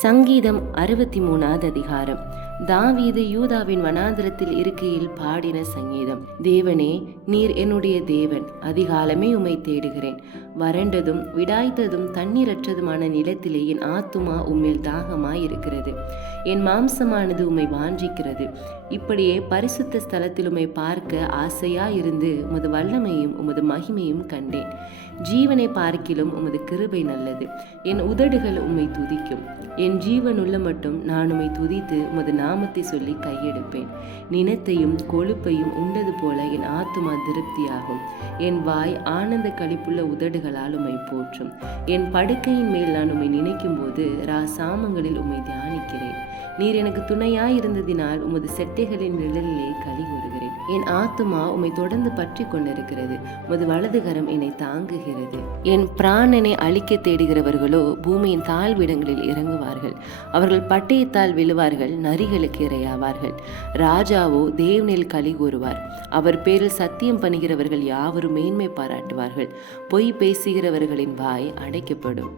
சங்கீதம் 63வது அதிகாரம். தாவீது யூதாவின் வனாந்திரத்தில் இருக்கையில் பாடின சங்கீதம். தேவனே, நீர் என்னுடைய தேவன், அதிகாலமே உம்மை தேடுகிறேன். வறண்டதும் விடாய்த்ததும் தண்ணீரற்றதுமான நிலத்திலே என் ஆத்துமா உம்மில் தாகமாய் இருக்கிறது. என் மாம்சமானது உம்மை வாஞ்சிக்கிறது. இப்படியே பரிசுத்த ஸ்தலத்தில் உம்மை பார்க்க ஆசையாயிருந்து உமது வல்லமையும் உமது மகிமையும் கண்டேன். ஜீவனை பார்க்கிலும் உமது கிருபை நல்லது. என் உதடுகள் உம்மை துதிக்கும். என் ஜீவனுள்ள மட்டும் நான் உம்மை துதித்து உமது நாமத்தை சொல்லி கையெடுப்பேன். நினத்தையும் கொழுப்பையும் உண்டது போல என் ஆத்துமா திருப்தியாகும். என் வாய் ஆனந்த களிப்புள்ள உதடுகளால் உம்மை போற்றும். என் படுக்கையின் மேல் நான் உம்மை நினைக்கும் போது சாமங்களில் உம்மை தியானிக்கிறேன். நீர் எனக்கு துணையாயிருந்ததினால் உமது செட்டைகளின் நிழலிலே களி கூறுகிறேன். என் ஆத்துமா உம்மை தொடர்ந்து பற்றி கொண்டிருக்கிறது. உமது வலதுகரம் என்னை தாங்குகிறது. என் பிராணனை அழிக்க தேடுகிறவர்களோ பூமியின் தாழ்விடங்களில் இறங்குவார்கள். அவர்கள் பட்டயத்தால் விழுவார்கள், நரிகளுக்கு இரையாவார்கள். ராஜாவோ தேவனில் களி கூறுவார். அவர் பேரில் சத்தியம் பண்ணுகிறவர்கள் யாவரும் மேன்மை பாராட்டுவார்கள். பொய் பேசுகிறவர்களின் வாய் அடைக்கப்படும்.